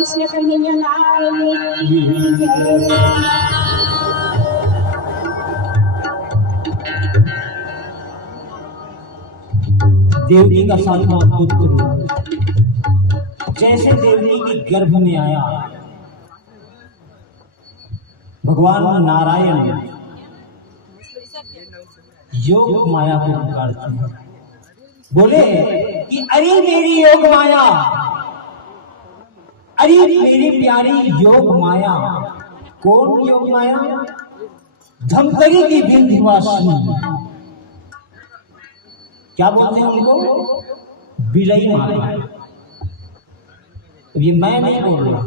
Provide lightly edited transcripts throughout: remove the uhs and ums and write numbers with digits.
कृष्ण कन्हैया लाल की जय। देवकी का सातवां पुत्र जैसे देवकी के गर्भ में आया, भगवान नारायण योग माया को पुकारते हैं, बोले कि अरे मेरी योग माया, अरे मेरी प्यारी योग माया। कौन योग माया? धमतरी की विंध्यवासिनी। क्या बोलते हैं उनको? बिलई माता। ये मैं नहीं बोल रहा,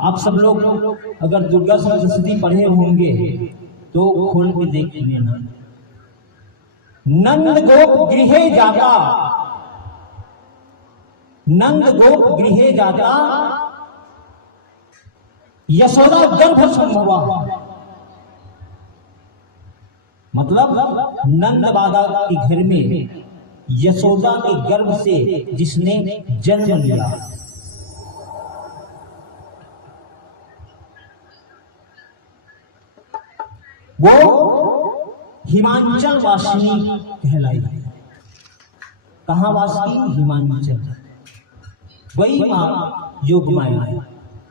आप सब लोग अगर दुर्गा सप्तशती पढ़े होंगे तो खोल के देख लेना। नंद गोप गृहे जाता, नंद गोप गृहे जाता, यशोदा गर्भ संभवा। मतलब नंद बाबा के घर में यशोदा के गर्भ से जिसने जन्म लिया, वो हिमांचल वासिनी कहलाई। कहाँ वासी? हिमांचल। वही माँ योग माया है।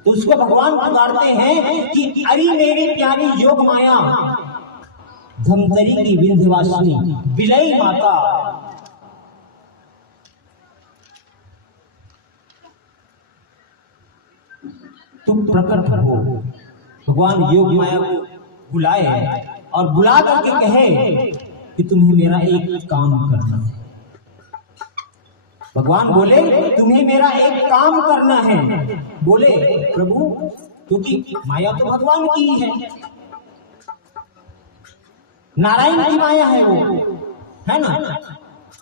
तो उसको भगवान पुकारते हैं कि अरे मेरी प्यारी योग माया, धमतरी की विंध्यवासिनी, बिलई माता। तुम प्रकट हो। भगवान योग माया को बुलाए और बुला करके कहे कि तुम्हें मेरा एक काम करना है। भगवान बोले तुम्हें मेरा एक काम करना है। बोले प्रभु, क्योंकि माया तो भगवान की ही है, नारायण की माया है वो, है ना?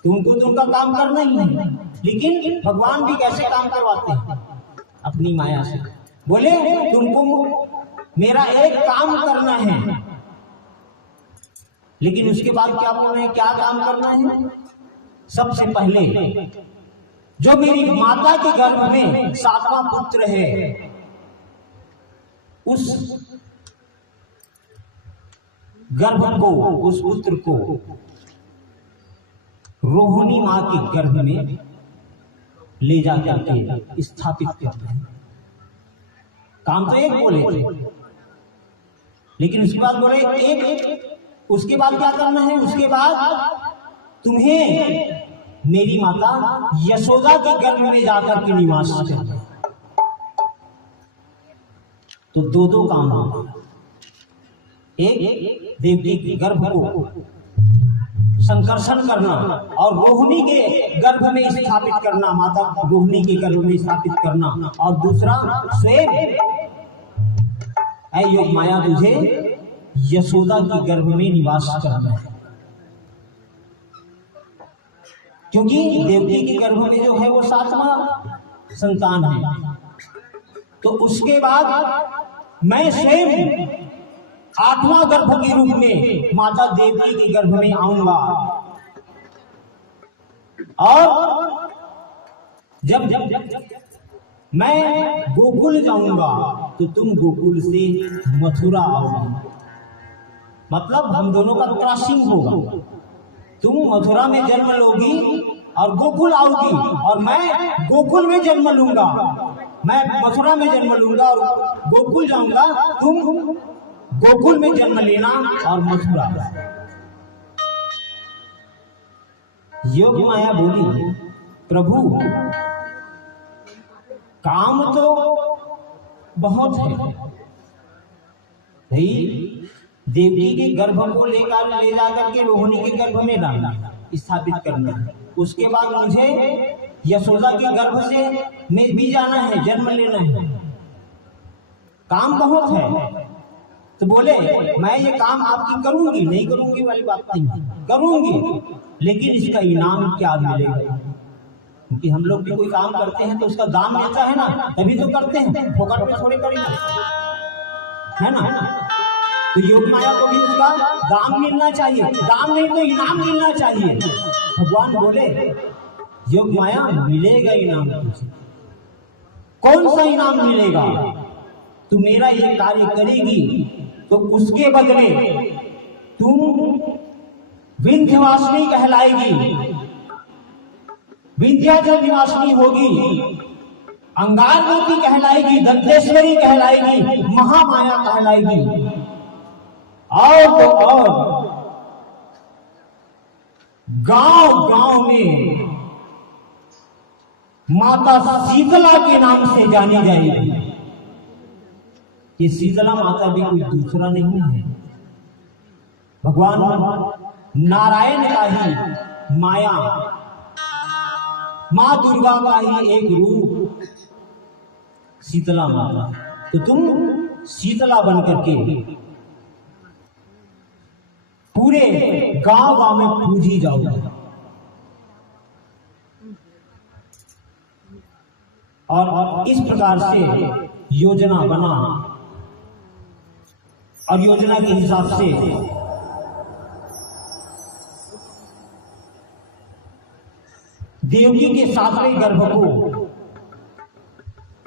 तुमको तो उनका काम करना ही है। लेकिन भगवान भी कैसे काम करवाते हैं? अपनी माया से। बोले तुमको मेरा एक काम करना है। लेकिन उसके बाद क्या बोल रहे हैं? क्या काम करना है? सबसे पहले जो मेरी माता के गर्भ में सातवां पुत्र है, उस गर्भ को, उस पुत्र को रोहिणी मां के गर्भ में ले जाकर के स्थापित करते हैं। काम तो एक बोले थे, लेकिन उसके बाद बोले एक, उसके बाद क्या करना है? उसके बाद तुम्हें मेरी माता यशोदा के गर्भ में जाकर के निवास करना है। तो दो दो काम हो। एक देवकी के गर्भ को संकर्षण करना और रोहिणी के गर्भ में स्थापित करना, माता रोहिणी के गर्भ में स्थापित करना। और दूसरा स्वयं ऐ योग माया, तुझे यशोदा के गर्भ में निवास करना है। क्योंकि देवकी के गर्भ में जो है वो सातवां संतान है। तो उसके बाद मैं स्वयं आठवां गर्भ के रूप में माता देवकी के गर्भ में आऊंगा। और जब मैं गोकुल जाऊंगा तो तुम गोकुल से मथुरा आओगे। मतलब हम दोनों का क्रॉसिंग होगा। तुम मथुरा में जन्म लोगी और गोकुल आओगी, और मैं गोकुल में जन्म लूंगा। मैं मथुरा में जन्म लूंगा और गोकुल जाऊंगा, तुम गोकुल में जन्म लेना और मथुरा। योग माया बोली प्रभु, काम तो बहुत है भाई, देवकी के गर्भ को ले जाकर के रोहिणी के गर्भ में डालना, स्थापित करना है। उसके बाद मुझे यशोदा के गर्भ से में भी जाना है, जन्म लेना है। काम बहुत है। तो बोले मैं ये काम आपकी करूंगी, नहीं करूंगी वाली बात नहीं, करूंगी, लेकिन इसका इनाम क्या मिलेगा? क्योंकि हम लोग भी कोई काम करते हैं तो उसका दाम मिलता है ना, तभी तो करते हैं, फोकट में थोड़े करेंगे, है ना। तो योग माया को भी उसका दाम मिलना चाहिए, दाम नहीं तो इनाम मिलना चाहिए। भगवान बोले योग माया मिलेगा इनाम तुझे। कौन सा इनाम मिलेगा? तू मेरा ये कार्य करेगी तो उसके बदले तुम विंध्यवासिनी कहलाएगी, विंध्याचल निवासिनी होगी, अंगारमती कहलाएगी, दंतेश्वरी कहलाएगी, महामाया कहलाएगी। और तो और गांव गांव में माता शीतला के नाम से जानी जाएगी। ये शीतला माता भी कोई दूसरा नहीं है, भगवान नारायण का ही माया, मां दुर्गा का ही एक रूप शीतला माता। तो तुम शीतला बन करके पूरे गांव गांव में पूजी जाओगे। और इस प्रकार से योजना बना और योजना के हिसाब से देवकी के 7वें गर्भ को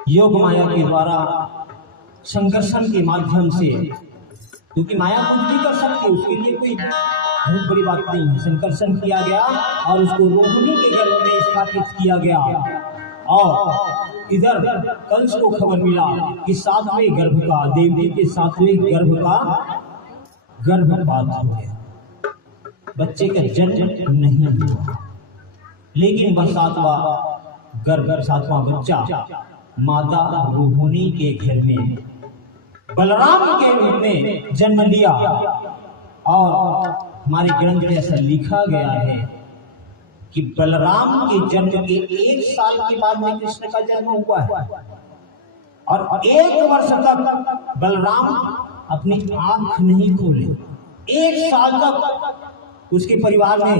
योग माया के द्वारा संघर्षण के माध्यम से, क्योंकि माया कुछ भी कर सकती है, उसके लिए कोई बहुत बड़ी बात नहीं है, संकर्षण किया गया और उसको रोहिणी के गर्भ में स्थापित किया गया। और इधर कंस को खबर मिला कि 7वें गर्भ का, देवकी के 7वें गर्भ का गर्भपात हो गया, बच्चे का जन्म नहीं हुआ। लेकिन वह 7वां बच्चा माता रोहिणी के घर में बलराम के रूप में जन्म लिया। और हमारे ग्रंथ में ऐसा लिखा गया है कि बलराम के जन्म के 1 साल के बाद में कृष्ण का जन्म हुआ है, और 1 वर्ष तक बलराम अपनी आंख नहीं खोले। 1 साल तक उसके परिवार में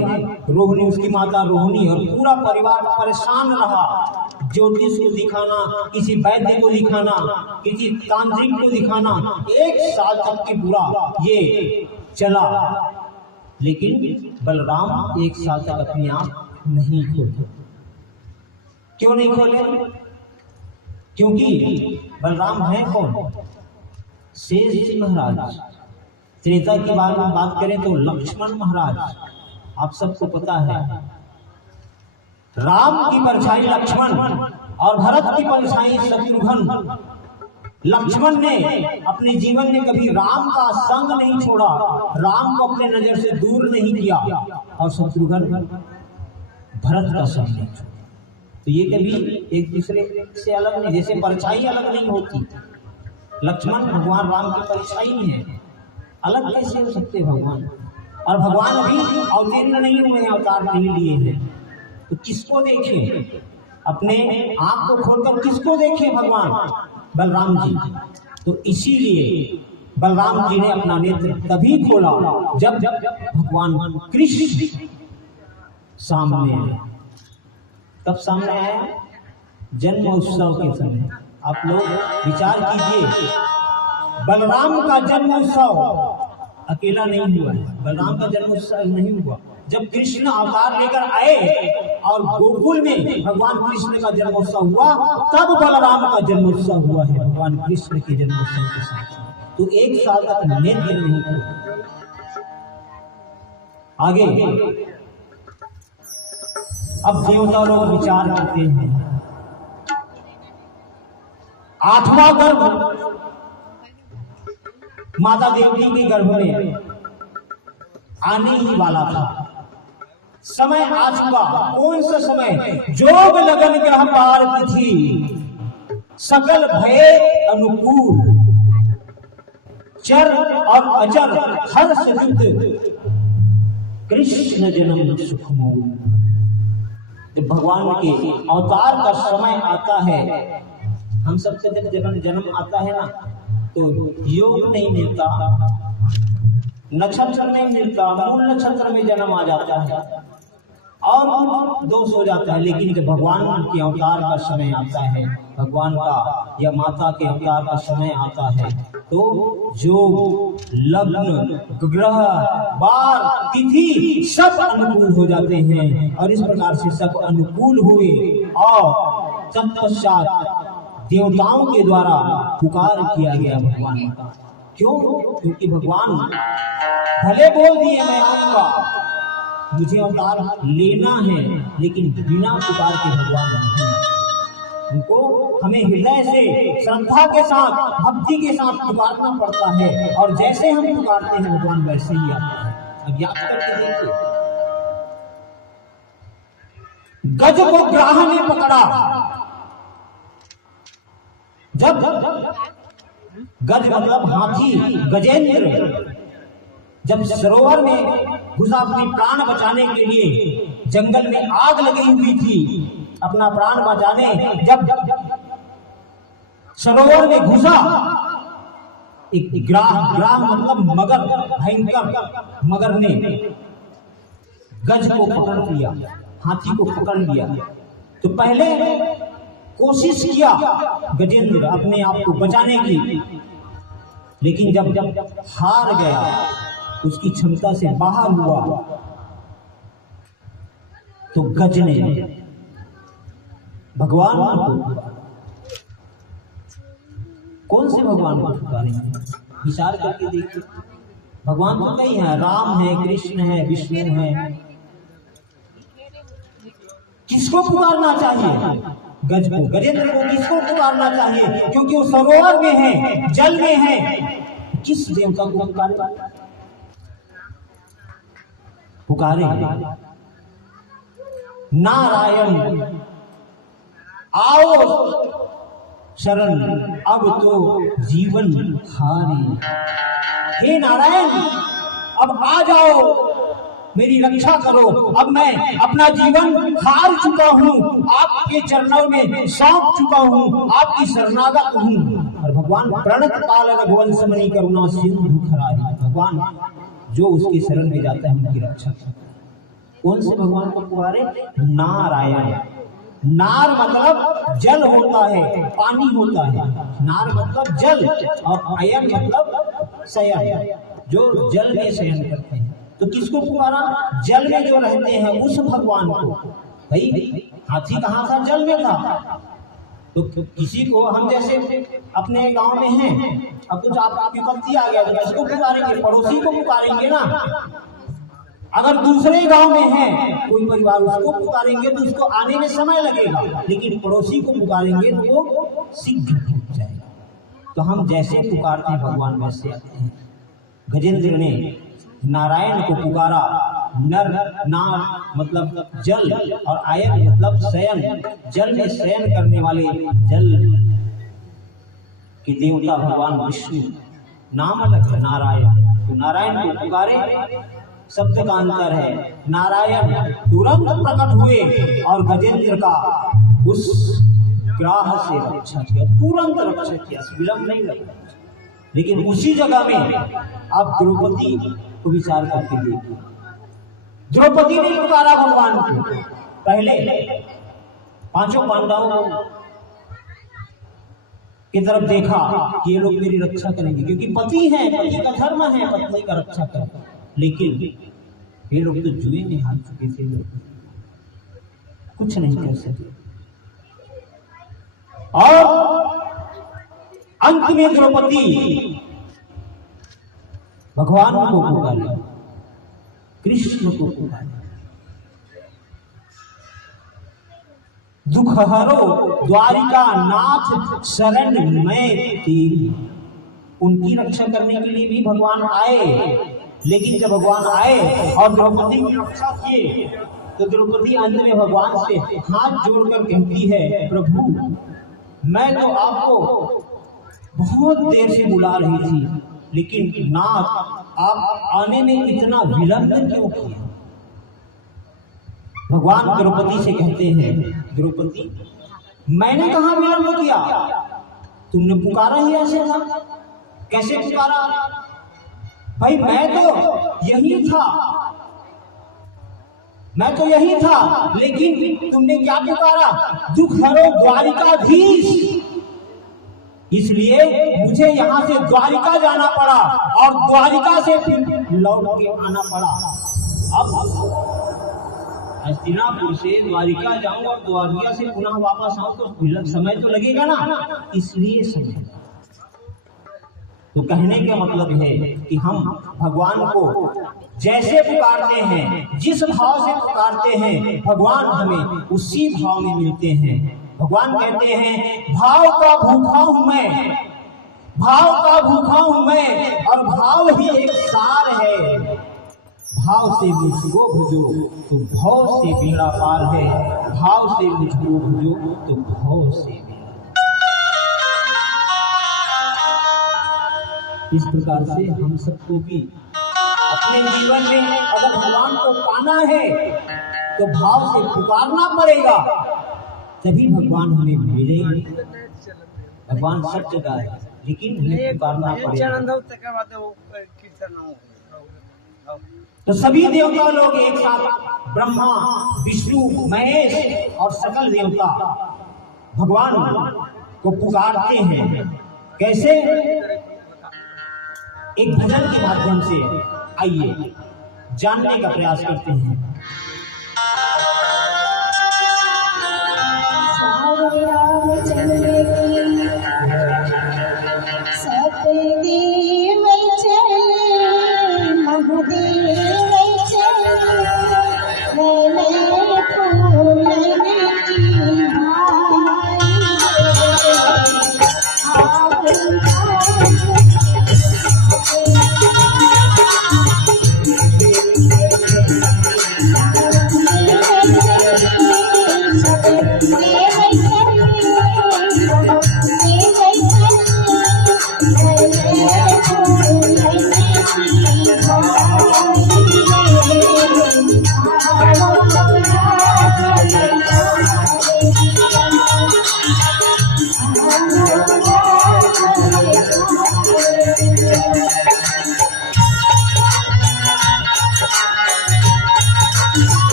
रोहिणी, उसकी माता रोहिणी और पूरा परिवार परेशान रहा। ज्योतिष को दिखाना, किसी वैद्य को दिखाना, किसी तांत्रिक को दिखाना, 1 साल तक के पूरा ये चला। लेकिन बलराम 1 साल तक अपनी आंख नहीं खोले। क्यों नहीं खोले? क्योंकि बलराम है कौन? शेष जी महाराज। त्रेता के बारे में बात करें तो लक्ष्मण महाराज, आप सबको पता है, राम की परछाई लक्ष्मण और भरत की परछाई शत्रुघ्न। लक्ष्मण ने अपने जीवन में कभी राम का संग नहीं छोड़ा, राम को अपने नजर से दूर नहीं किया, और शत्रुघ्न भरत का संग नहीं छोड़ा। तो ये कभी एक दूसरे से अलग नहीं, जैसे परछाई अलग नहीं होती, लक्ष्मण भगवान राम की परछाई में है, अलग कैसे हो सकते भगवान? और भगवान अभी अवतीर्ण नहीं हुए हैं, अवतार नहीं लिए हैं, तो किसको देखें? अपने आंख को खोलकर किसको देखें? भगवान बलराम जी। तो इसीलिए बलराम जी ने अपना नेत्र तभी खोला जब भगवान कृष्ण सामने आए। कब सामने आए? जन्म उत्सव के समय। आप लोग विचार कीजिए, बलराम का जन्म उत्सव अकेला नहीं हुआ है, बलराम का जन्म उत्सव नहीं हुआ। जब कृष्ण अवतार लेकर आए और गोकुल में भगवान कृष्ण का जन्मोत्सव हुआ, तब बलराम का जन्मोत्सव हुआ है भगवान कृष्ण के जन्मोत्सव के साथ। तो 1 साल तक नेत्र नहीं हुआ। आगे अब देवता लोग विचार करते हैं, 8वां गर्भ माता देवकी के गर्भ में आने ही वाला था। समय आ चुका। कौन सा समय? जोग लगन ग्रह पार थी, सकल भय अनुकूल। चर और अचर हर सयुक्त कृष्ण जन्म सुखमोल। जब भगवान के अवतार का समय आता है, हम सबसे जब जन्म आता है ना, तो योग नहीं मिलता, नक्षत्र नहीं मिलता, मूल नक्षत्र में जन्म आ जाता है और दोष हो जाता है। लेकिन जब भगवान के अवतार का समय आता है, भगवान का या माता के अवतार का समय आता है, तो जो लग्न, ग्रह, वार, तिथि सब अनुकूल हो जाते हैं। और इस प्रकार से सब अनुकूल हुए और तत्पश्चात देवताओं के द्वारा पुकार किया गया भगवान का। क्यों? क्योंकि भगवान भले बोल दिए मैं आऊंगा, मुझे अवतार लेना है, लेकिन बिना पुकार के भगवान नहीं। उनको हमें हृदय से श्रद्धा के साथ, भक्ति के साथ पुकारना पड़ता है, और जैसे हम पुकारते हैं भगवान वैसे ही आते हैं। अब याद करके देखिए, गज को ग्राह ने पकड़ा। जब गज मतलब हाथी, गजेंद्र जब सरोवर में घुसा अपने प्राण बचाने के लिए, जंगल में आग लगी हुई थी, अपना प्राण बचाने जब सरोवर में घुसा, एक ग्राह मतलब मगर, भयंकर मगर ने गज को पकड़ लिया, हाथी को पकड़ लिया। तो पहले कोशिश किया गजेंद्र अपने आप को बचाने की, लेकिन जब हार गया, उसकी क्षमता से बाहर हुआ, तो गज ने भगवान को, कौन से भगवान को पुकारेंगे? विचार करके देखिए, भगवान तो कई हैं, राम है, कृष्ण है, विष्णु है, किसको पुकारना चाहिए? गज को, गजेंद्र को किसको पुकारना चाहिए? क्योंकि वो सरोवर में है, जल में है, किस देवता को पुकारे? नारायण आओ शरण, अब तो जीवन हारे। हे नारायण, अब आ जाओ, मेरी रक्षा करो, अब मैं अपना जीवन हार चुका हूँ, आपके चरणों में सौंप चुका हूँ, आपकी शरणागत हूँ। और भगवान प्रणत काल रघुवंश मणि करुणा सिंधु खरारी, भगवान जो उसके शरण में जाता है उनकी रक्षा करता है। कौन से भगवान को पुकारे? नारायण। नार मतलब जल होता है, पानी होता है, नार मतलब जल, और अयन मतलब शयन, जो जल में शयन करते हैं। तो किसको पुकारा? जल में जो रहते हैं उस भगवान को। भाई हाथी कहाँ था? जल में था। तो किसी को, हम जैसे अपने गांव में हैं, अब कुछ आपकी विपत्ति आ गया, तो किसको पुकारेंगे? पड़ोसी को पुकारेंगे ना। अगर दूसरे गांव में है कोई परिवार, उसको पुकारेंगे तो उसको आने में समय लगेगा, लेकिन पड़ोसी को पुकारेंगे तो वो शीघ्र पहुंच जाएगा। तो हम जैसे पुकारते हैं भगवान वैसे आते हैं। गजेंद्र ने नारायण को पुकारा। नर, नार मतलब जल, और आयन मतलब शयन, जल में शयन करने वाले जल के देवता भगवान विष्णु। नाम अलग है नारायण। तो नारायण को पुकारे, शब्द का अंतर है। नारायण तुरंत प्रकट हुए और गजेंद्र का उस ग्राह से रक्षा किया, तुरंत रक्षा किया, विलंब नहीं लगा। लेकिन उसी जगह में आप द्रौपदी को विचार करके देखिए, द्रौपदी ने पुकारा भगवान को। पहले पांचों पांडवों की तरफ देखा कि ये लोग मेरी रक्षा करेंगे, क्योंकि पति है, पति का धर्म है पत्नी का रक्षा करना। लेकिन ये लोग तो जुए में हार चुके थे, लोग कुछ नहीं कर सके। और अंत में द्रौपदी भगवान को पुकारे, कृष्ण को पुकारे। दुख हरो द्वारिका नाथ शरण मैं तेरी। उनकी रक्षा करने के लिए भी भगवान आए, लेकिन जब भगवान आए और द्रौपदी की रक्षा किए, तो द्रौपदी अंत में भगवान से हाथ जोड़कर कहती है, प्रभु मैं तो आपको बहुत देर से बुला रही थी, लेकिन नाथ आप आने में इतना विलंब क्यों किया? भगवान द्रौपदी से कहते हैं, द्रौपदी मैंने कहाँ विलंब किया? तुमने पुकारा ही ऐसे था। कैसे पुकारा? भाई मैं तो यही था, मैं तो यही था, लेकिन तुमने क्या पुकारा? दुख हरो द्वारिकाधीश। इसलिए मुझे यहाँ से द्वारिका जाना पड़ा और द्वारिका से फिर लौट के आना पड़ा। अब हस्तिनापुर से द्वारिका जाऊं और द्वारिका से पुनः वापस आऊं तो समय तो लगेगा ना, इसलिए समय। तो कहने का मतलब है कि हम भगवान को जैसे पुकारते हैं, जिस भाव से पुकारते हैं, भगवान हमें उसी भाव में मिलते हैं। भगवान कहते हैं भाव का भूखा हूं मैं, भाव का भूखा हूं मैं, और भाव ही एक सार है। भाव से मुझको भजो तो भाव से बेड़ा पार है, भाव से मुझको भजो तो भाव से। इस प्रकार से हम सबको भी अपने जीवन में अगर भगवान को पाना है तो भाव से पुकारना पड़ेगा, तभी भगवान हमें मिलेंगे। भगवान सब जगह है, लेकिन हमें पुकारना पड़ेगा। तो सभी देवता लोग एक साथ, ब्रह्मा विष्णु महेश और सकल देवता भगवान को पुकारते हैं। कैसे? एक भजन के माध्यम से। आइए जानने का प्रयास करते हैं। सतदेव चले महादेव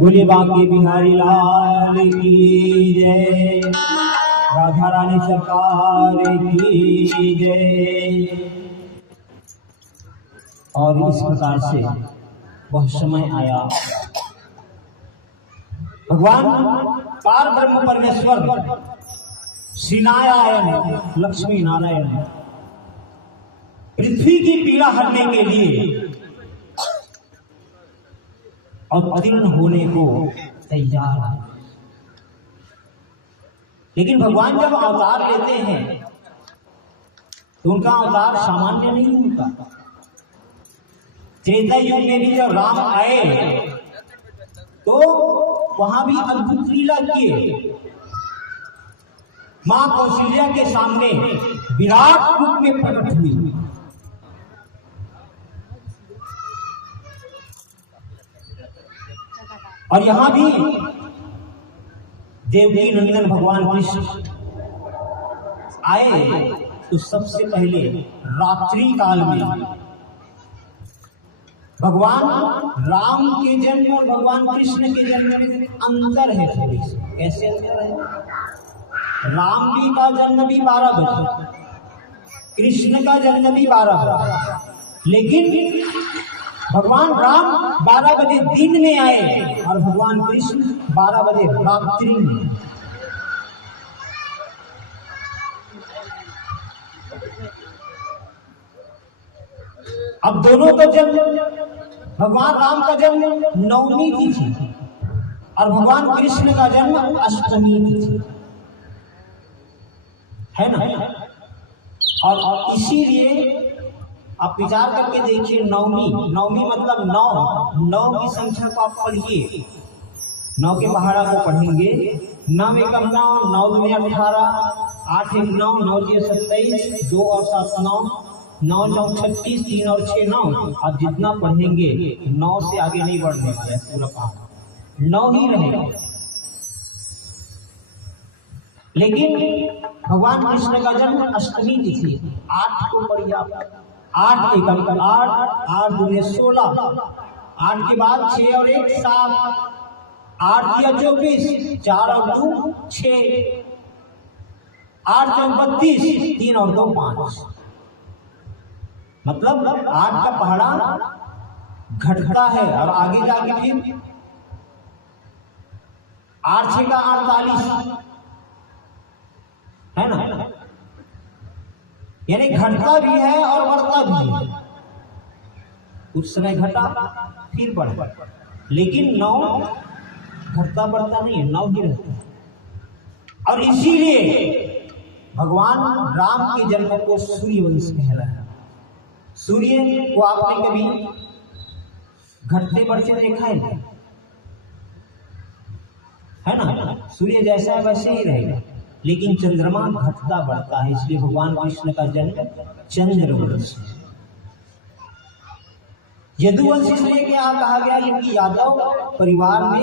बोले बांके बिहारी लाल की जय, राधा रानी सरकार की जय। और इस प्रकार से वह समय आया, भगवान पार ब्रह्म परमेश्वर श्री नारायण लक्ष्मी नारायण पृथ्वी की पीड़ा हरने के लिए अवतीर्ण होने को तैयार है। लेकिन भगवान जब अवतार लेते हैं तो उनका अवतार सामान्य नहीं होता। त्रेता युग में भी जब राम आए तो वहां भी अद्भुत लीला किए। मां कौशल्या के सामने विराट रूप में प्रकट हुई। और यहां भी देवकी नंदन भगवान कृष्ण आए तो सबसे पहले रात्रि काल में भगवान राम के जन्म और भगवान कृष्ण के जन्म में अंतर है थोड़ी सी। कैसे अंतर है? राम जी का जन्म भी 12 बजे, कृष्ण का जन्म भी 12 बजे, लेकिन भगवान राम 12 बजे दिन में आए और भगवान कृष्ण 12 बजे रात्रि में। अब दोनों का जन्म, भगवान राम का जन्म 9वीं तिथि और भगवान कृष्ण का जन्म 8वीं तिथि है ना। और इसीलिए आप विचार करके देखिए, 9वीं मतलब 9 की संख्या को आप पढ़िए, 9 के पहाड़ा को पढ़ेंगे। 9 एकम 9, 9 में 18, 8 एक 9, 9 जी 27, 2 और 7 9, 9 चौक 36, 3 और 6 9। आप जितना पढ़ेंगे 9 से आगे नहीं बढ़ने वाला है, पूरा काम 9 ही रहेगा। लेकिन भगवान कृष्ण का जन्म 8वीं तिथि, 8 को पढ़िए आप। 8 एकम 8, 8 दूने 16, 8 के बाद 6 और 1 7, 8 दिया 24, 4 और 2 6, 8 चौक 32, 3 और 2 5। मतलब 8 का पहाड़ा घटता है और आगे जाके फिर 8 6 का 48 है ना। यानी घटता भी है और बढ़ता भी है। उस समय घटा फिर बढ़ा, लेकिन 9 घटता बढ़ता नहीं है, 9 ही रहता है। और इसीलिए भगवान राम के जन्म को सूर्यवंश कहलाया। सूर्य को आपने कभी घटते बढ़ते देखा है ना। सूर्य जैसा है वैसे ही रहेगा, लेकिन चंद्रमा घटता बढ़ता है। इसलिए भगवान कृष्ण का जन्म चंद्रवंश है। यदुवंश इसलिए क्या कहा गया, क्योंकि यादव परिवार में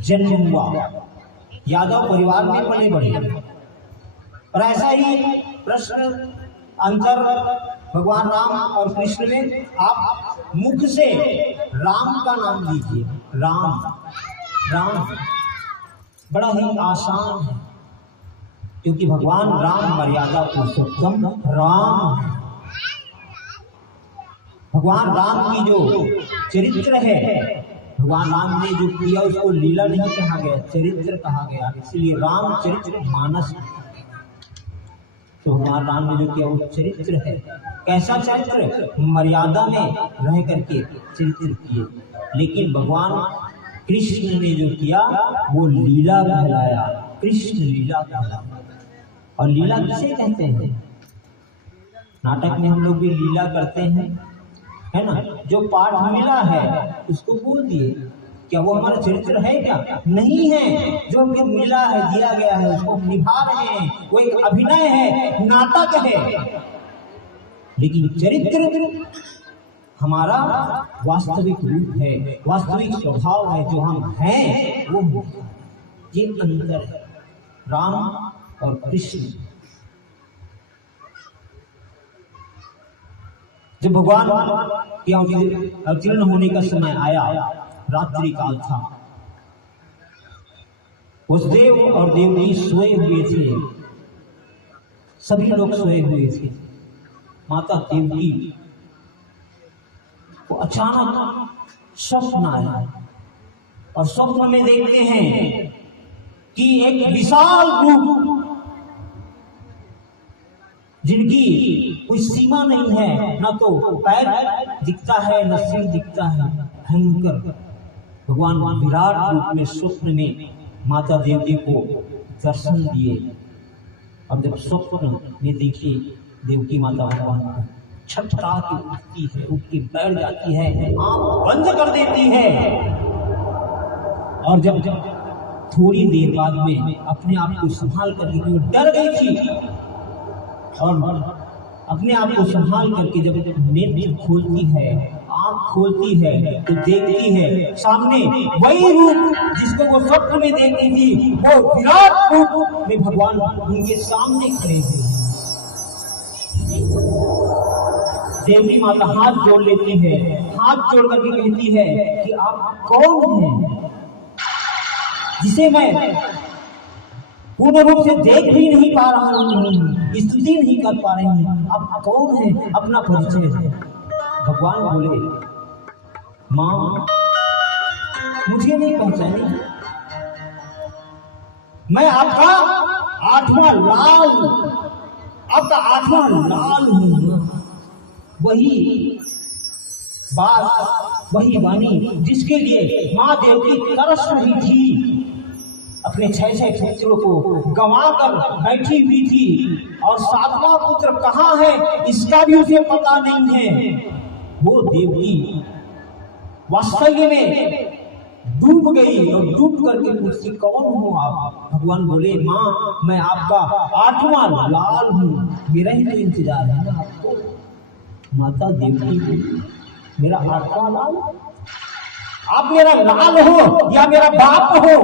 जन्म हुआ, यादव परिवार में पले बढ़े। और ऐसा ही प्रश्न अंतर भगवान राम और कृष्ण में, आप मुख से राम का नाम लीजिए, राम राम, बड़ा ही आसान है, क्योंकि भगवान राम मर्यादा पुरुषोत्तम राम है। भगवान राम की जो चरित्र है, भगवान राम ने जो किया उसको लीला नहीं कहा गया, चरित्र कहा गया। इसलिए राम चरित्र मानस, तो भगवान राम ने जो किया वो चरित्र है। कैसा चरित्र? मर्यादा में रह करके चरित्र किए। लेकिन भगवान कृष्ण ने जो किया वो लीला कहलाया, कृष्ण लीला कहलाया। और लीला किसे कहते हैं? नाटक में हम लोग भी लीला करते हैं, है ना। जो पाठ मिला है उसको बोल दिए, क्या वो हमारा चरित्र है क्या? नहीं है। जो हमें मिला है, दिया गया है, उसको हम निभा रहे हैं। वो एक अभिनय है, नाटक है। लेकिन चरित्र हमारा वास्तविक रूप है, वास्तविक स्वभाव है, जो हम हैं वो। ये अंतर है राम और कृष्ण। जब भगवान के अवतीर्ण होने का समय आया, रात्रि काल था, वसुदेव और देवकी सोए हुए थे, सभी लोग सोए हुए थे। माता देवकी को अचानक स्वप्न आया और स्वप्न में देखते हैं कि एक विशाल रूप, जिनकी कोई सीमा नहीं है, न तो पैर दिखता है न सिर दिखता है, भयंकर भगवान विराट रूप में स्वप्न में माता देवकी को दर्शन दिए। और जब स्वप्न में देखी देवकी माता भगवान को, छटपटा के उठती है, उठ के बैठ जाती है, आंख बंद कर देती है। और जब थोड़ी देर बाद में अपने आप को संभाल करके, वो डर गई थी, और अपने आप को संभाल करके जब नेत्र खोलती है, आंख खोलती है, तो देखती है सामने वही रूप जिसको वो स्वप्न में देखती थी, वो विराट रूप में भगवान उनके सामने खड़े थे। देवी माता हाथ जोड़ लेती है, हाथ जोड़ करके कहती है कि आप कौन हैं, जिसे मैं पूर्ण रूप से देख भी नहीं पा रहा हूँ, स्तुति नहीं कर पा रही हूँ, आप कौन है, अपना परिचय है। भगवान बोले, माँ मुझे नहीं पहचानी, मैं आपका आठवां लाल, आपका आठवां लाल हूँ। वही बात, वही वाणी जिसके लिए माँ देवकी तरस रही थी, अपने 6 पुत्रों को गंवा कर बैठी हुई थी, और 7वां पुत्र कहाँ है इसका भी उसे पता नहीं है। वो देवकी वास्तव में डूब गई और डूब करके पूछती, कौन हो आप? भगवान बोले, माँ मैं आपका 8वां लाल हूँ, मेरा ही तो इंतजार है ना आपको। माता देवकी बोली, मेरा 8वां लाल? आप मेरा लाल हो या मेरा बाप हो?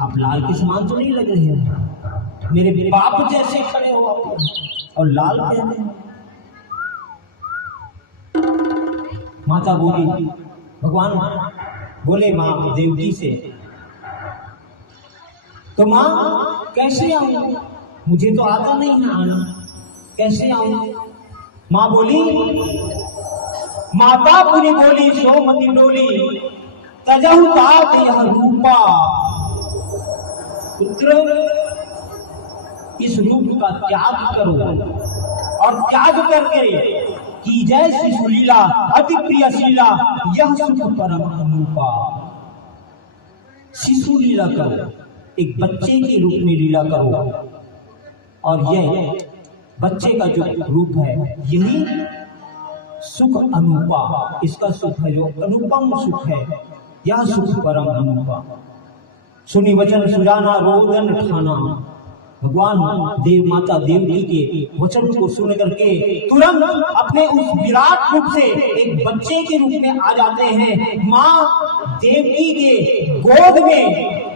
आप लाल के समान तो नहीं लग रहे हैं, मेरे बाप जैसे खड़े हो आप, और लाल कह रहे हैं। माता बोली, भगवान बोले माँ देवकी से, तो माँ कैसे आऊं, मुझे तो आता नहीं है आना, कैसे आऊं? माँ बोली, माता पूरी बोली सोमती डोली, तजहु तात यह रूपा। पुत्र इस रूप का त्याग करो, और त्याग करके की जय शिशु लीला अति प्रिय शीला, यह सुख परम अनुपा। शिशु लीला करो, एक बच्चे के रूप में लीला करो, और यह बच्चे का जो रूप है यही सुख अनुपा, इसका सुख है जो अनुपम सुख है, यह सुख परम अनुपा। सुनी वचन सुजाना रोदन ठाना। भगवान देव माता देवकी के वचन को सुन करके तुरंत अपने उस विराट रूप से एक बच्चे के रूप में आ जाते हैं। माँ देवकी के गोद में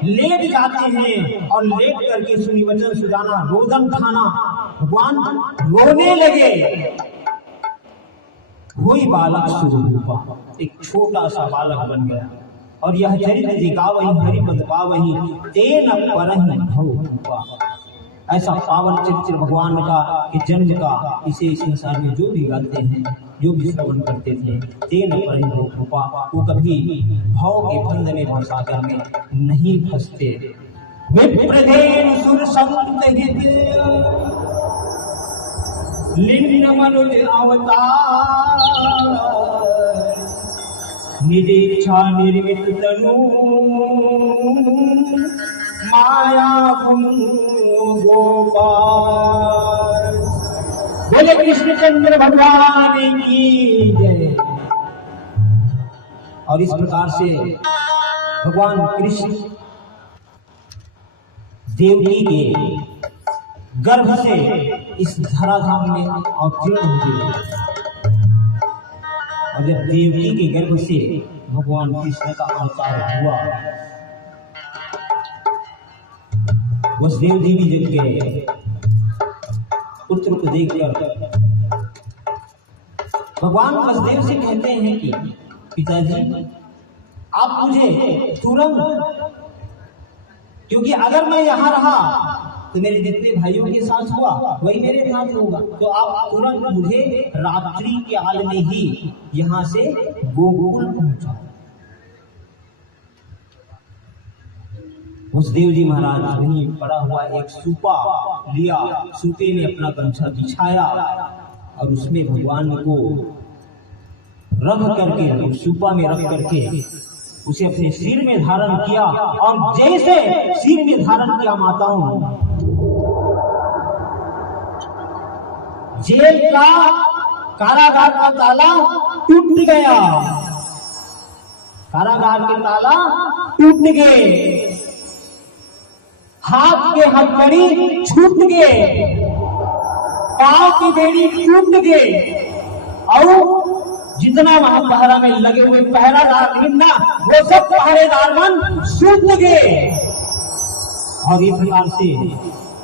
लेट जाते हैं, और लेट करके सुनी वचन सुजाना रोदन ठाना, भगवान रोने लगे। वही बालक स्वरूपा, एक छोटा सा बालक बन गया, और यह चरित्र दिखावही हरिपद पावही तेन परहि भव रूपा। ऐसा पावन चरित्र भगवान का कि जन्म का इसे संसार में जो भी गाते हैं, जो भी श्रवण करते थे, तेन परहि भव रूपा, वो कभी भाव के बंध में भव सागर में नहीं फंसते। विप्रदेव सुर संत हित लिंग मनुज अवतार, निरीक्षा निर्मित तनु माया गोपाल। बोले कृष्णचंद्र भगवान की जय। और इस प्रकार से भगवान कृष्ण देवकी के गर्भ से इस धराधाम में अवतीर्ण हुए। और जब देवकी के गर्भ से भगवान कृष्ण का अवतार हुआ, वसुदेव जी भी जग गए। पुत्र को देखकर भगवान वसुदेव से कहते हैं कि पिताजी आप मुझे तुरंत, क्योंकि अगर मैं यहाँ रहा तो मेरे जितने भाइयों के साथ हुआ वही मेरे साथ होगा, तो आप तुरंत मुझे रात्रि के काल में ही यहाँ से गोकुल पहुंचाओ। वसुदेव जी महाराज वहीं पड़ा हुआ एक सूपा लिया, सूपे में अपना गमछा बिछाया और उसमें भगवान को रख करके, सूपा में रख करके उसे अपने सिर में धारण किया। और जैसे सिर में धारण किया माताओं, जेल का कारागार का ताला टूट गया, कारागार के ताला टूट गए, हाथ के हथकड़ी छूट गए, पांव की बेड़ी टूट गए, और जितना वहां पहरा में लगे हुए पहरादार थे ना, वो सब पहरेदार मन सूख गए। और इस प्रकार से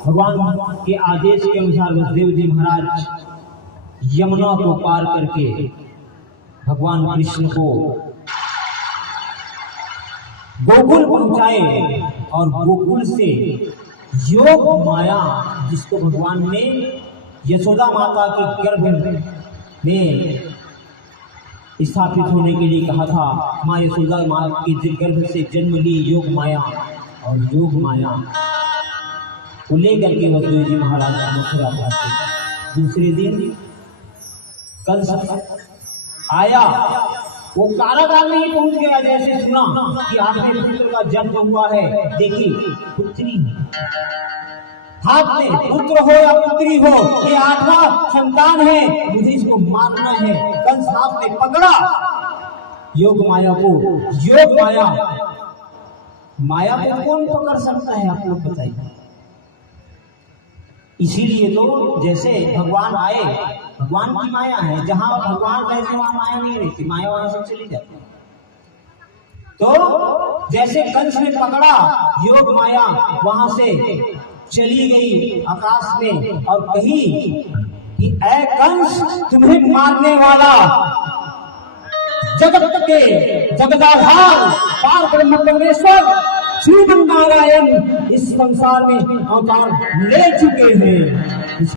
भगवान के आदेश के अनुसार वसुदेव जी महाराज यमुना को पार करके भगवान कृष्ण को गोकुल पहुंचाए। और गोकुल से योग माया, जिसको भगवान ने यशोदा माता के गर्भ में स्थापित होने के लिए कहा था, माँ यशोदा माँ के गर्भ से जन्म ली योग माया, और योग माया को लेकर के वसुदेव जी महाराज मथुरा पहुंचे। दूसरे दिन कंस आया, वो कारागार में ही पहुंच गया। जैसे सुना कि आठवें पुत्र का जन्म हुआ है, देखिए पुत्री हाथ में, पुत्र हो या पुत्री हो, ये आठवां संतान है, मुझे इसको मारना है। कंस हाथ में पकड़ा योग माया को। योग माया, माया को कौन पकड़ सकता है, आप लोग बताइए। इसीलिए तो जैसे भगवान आए, भगवान की माया है, जहां भगवान रहते वहां माया नहीं रहती, माया वहां से चली जाती। तो जैसे कंस ने पकड़ा योग माया, वहां से चली गई आकाश में और कही कि ऐ कंस, तुम्हें मारने वाला जगत के जगदाधार पार ब्रह्म परमेश्वर श्रीमन नारायण इस संसार में अवतार ले चुके हैं।